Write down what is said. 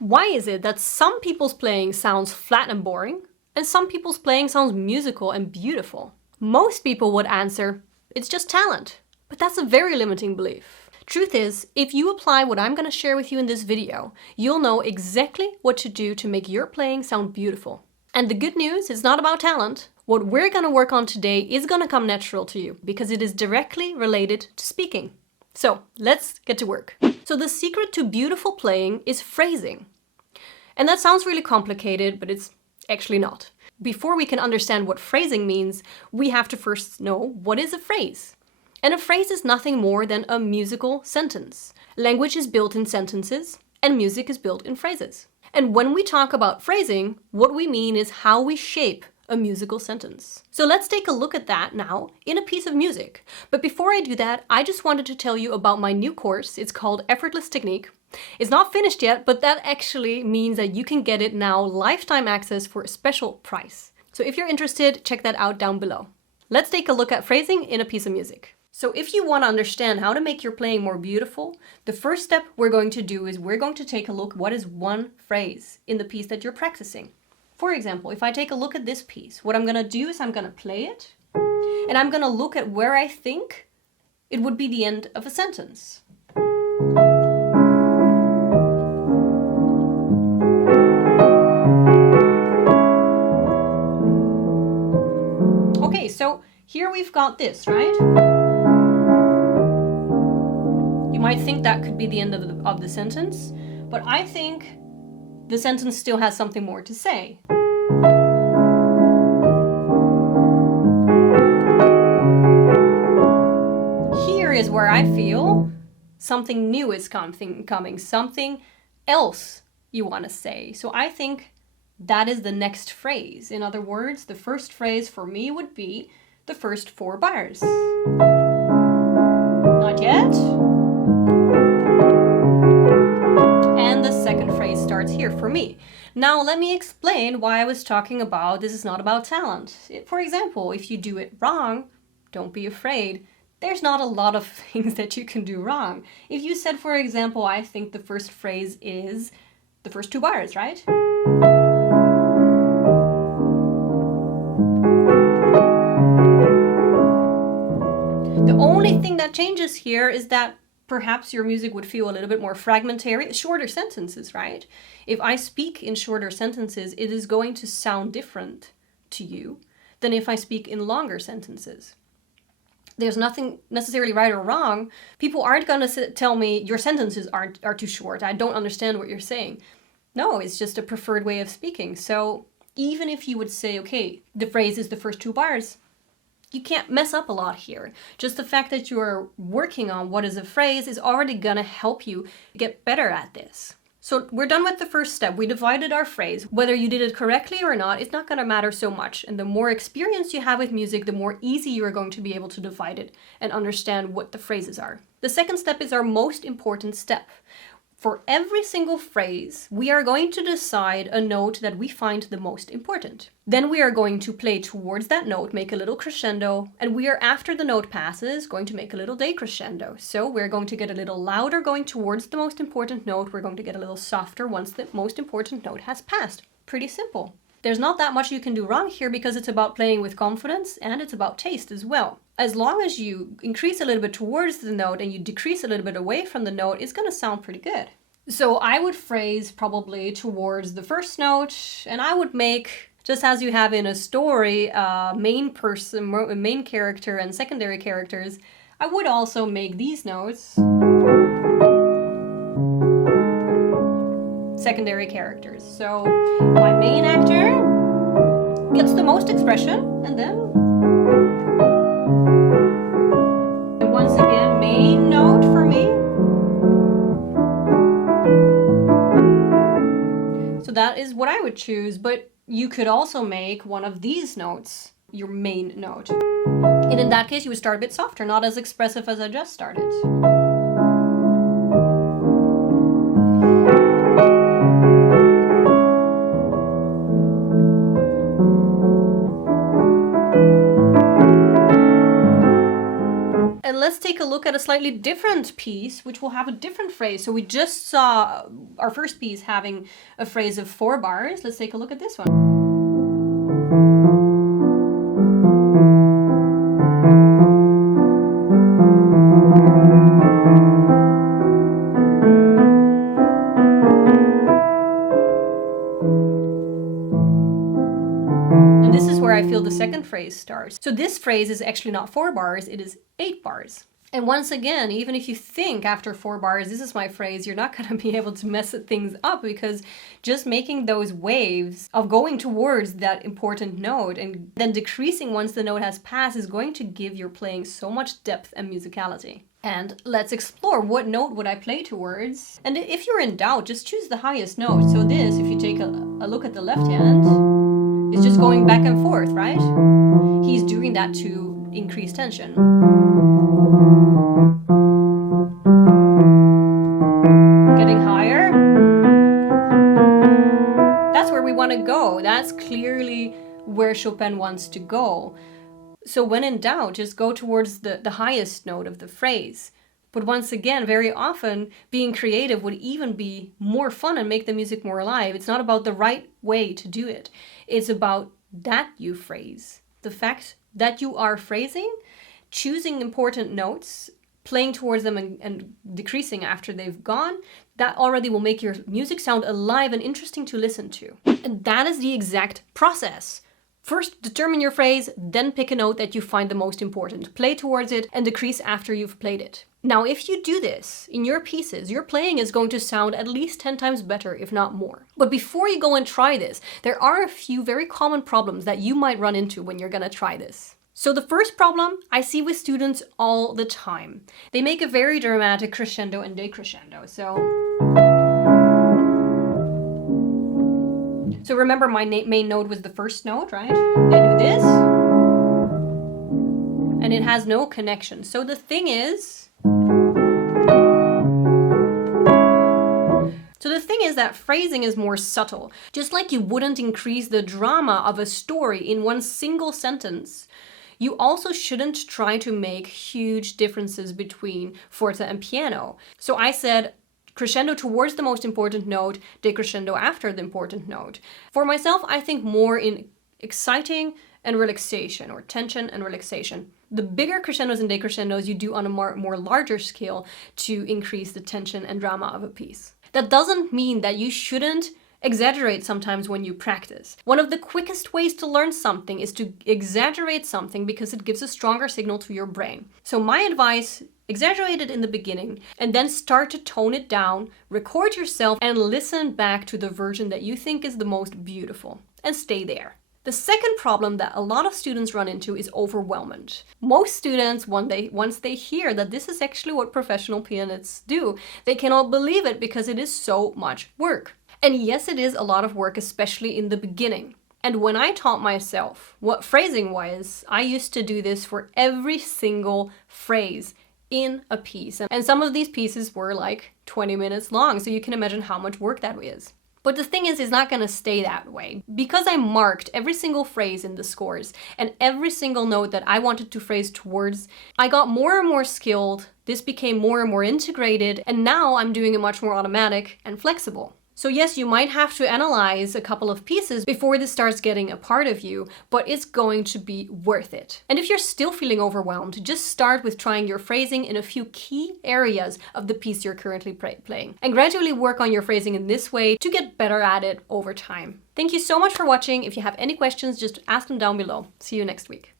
Why is it that some people's playing sounds flat and boring, and some people's playing sounds musical and beautiful? Most people would answer, it's just talent. But that's a very limiting belief. Truth is, if you apply what I'm going to share with you in this video, you'll know exactly what to do to make your playing sound beautiful. And the good news is not about talent. What we're going to work on today is going to come natural to you because it is directly related to speaking. So let's get to work. So the secret to beautiful playing is phrasing. And that sounds really complicated, but it's actually not. Before we can understand what phrasing means, we have to first know what is a phrase. And a phrase is nothing more than a musical sentence. Language is built in sentences, and music is built in phrases. And when we talk about phrasing, what we mean is how we shape a musical sentence. So let's take a look at that now in a piece of music. But before I do that, I just wanted to tell you about my new course. It's called Effortless Technique. It's not finished yet, but that actually means that you can get it now lifetime access for a special price. So if you're interested, check that out down below. Let's take a look at phrasing in a piece of music. So if you want to understand how to make your playing more beautiful, the first step we're going to do is we're going to take a look what is one phrase in the piece that you're practicing. For example, if I take a look at this piece, what I'm going to do is I'm going to play it and I'm going to look at where I think it would be the end of a sentence. Okay, so here we've got this, right? You might think that could be the end of the sentence, but I think the sentence still has something more to say. Here is where I feel something new is coming, something else you want to say. So I think that is the next phrase. In other words, the first phrase for me would be the first 4 bars. Not yet. And the second phrase starts here for me. Now let me explain why I was talking about this is not about talent. For example, if you do it wrong, don't be afraid. There's not a lot of things that you can do wrong. If you said, for example, I think the first phrase is the first 2 bars, right? The only thing that changes here is that perhaps your music would feel a little bit more fragmentary, shorter sentences, right? If I speak in shorter sentences, it is going to sound different to you than if I speak in longer sentences. There's nothing necessarily right or wrong. People aren't going to tell me your sentences are too short. I don't understand what you're saying. No, it's just a preferred way of speaking. So even if you would say, okay, the phrase is the first 2 bars, you can't mess up a lot here. Just the fact that you're working on what is a phrase is already gonna help you get better at this. So we're done with the first step. We divided our phrase. Whether you did it correctly or not, it's not gonna matter so much. And the more experience you have with music, the more easy you are going to be able to divide it and understand what the phrases are. The second step is our most important step. For every single phrase, we are going to decide a note that we find the most important. Then we are going to play towards that note, make a little crescendo, and we are, after the note passes, going to make a little decrescendo. So we're going to get a little louder going towards the most important note. We're going to get a little softer once the most important note has passed. Pretty simple. There's not that much you can do wrong here because it's about playing with confidence and it's about taste as well. As long as you increase a little bit towards the note and you decrease a little bit away from the note, it's going to sound pretty good. So I would phrase probably towards the first note, and I would make, just as you have in a story, main character and secondary characters, I would also make these notes secondary characters. So my main actor gets the most expression, and then once again, main note for me. So that is what I would choose, but you could also make one of these notes your main note. And in that case, you would start a bit softer, not as expressive as I just started. take a look at a slightly different piece, which will have a different phrase. So we just saw our first piece having a phrase of 4 bars. Let's take a look at this one. And this is where I feel the second phrase starts. So this phrase is actually not 4 bars, it is 8 bars. And once again, even if you think after 4 bars, this is my phrase, you're not going to be able to mess things up, because just making those waves of going towards that important note and then decreasing once the note has passed is going to give your playing so much depth and musicality. And let's explore, what note would I play towards? And if you're in doubt, just choose the highest note. So this, if you take a look at the left hand, is just going back and forth, right? He's doing that to increase tension. Getting higher. That's where we want to go. That's clearly where Chopin wants to go. So when in doubt, just go towards the highest note of the phrase. But once again, very often, being creative would even be more fun and make the music more alive. It's not about the right way to do it. It's about that you phrase. The fact that you are phrasing, choosing important notes, playing towards them and decreasing after they've gone, that already will make your music sound alive and interesting to listen to. And that is the exact process. First, determine your phrase, then pick a note that you find the most important. Play towards it and decrease after you've played it. Now, if you do this in your pieces, your playing is going to sound at least 10 times better, if not more. But before you go and try this, there are a few very common problems that you might run into when you're gonna try this. So the first problem I see with students all the time. They make a very dramatic crescendo and decrescendo. So remember, my main note was the first note, right? They do this, and it has no connection. So the thing is, that phrasing is more subtle. Just like you wouldn't increase the drama of a story in one single sentence, you also shouldn't try to make huge differences between forte and piano. So I said crescendo towards the most important note, decrescendo after the important note. For myself, I think more in exciting and relaxation, or tension and relaxation. The bigger crescendos and decrescendos you do on a more larger scale to increase the tension and drama of a piece. That doesn't mean that you shouldn't exaggerate sometimes when you practice. One of the quickest ways to learn something is to exaggerate something because it gives a stronger signal to your brain. So my advice, exaggerate it in the beginning and then start to tone it down, record yourself and listen back to the version that you think is the most beautiful, and stay there. The second problem that a lot of students run into is overwhelmment. Most students, once they hear that this is actually what professional pianists do, they cannot believe it because it is so much work. And yes, it is a lot of work, especially in the beginning. And when I taught myself what phrasing was, I used to do this for every single phrase in a piece. And some of these pieces were like 20 minutes long, so you can imagine how much work that is. But the thing is, it's not going to stay that way. Because I marked every single phrase in the scores and every single note that I wanted to phrase towards, I got more and more skilled, this became more and more integrated, and now I'm doing it much more automatic and flexible. So yes, you might have to analyze a couple of pieces before this starts getting a part of you, but it's going to be worth it. And if you're still feeling overwhelmed, just start with trying your phrasing in a few key areas of the piece you're currently playing, and gradually work on your phrasing in this way to get better at it over time. Thank you so much for watching. If you have any questions, just ask them down below. See you next week.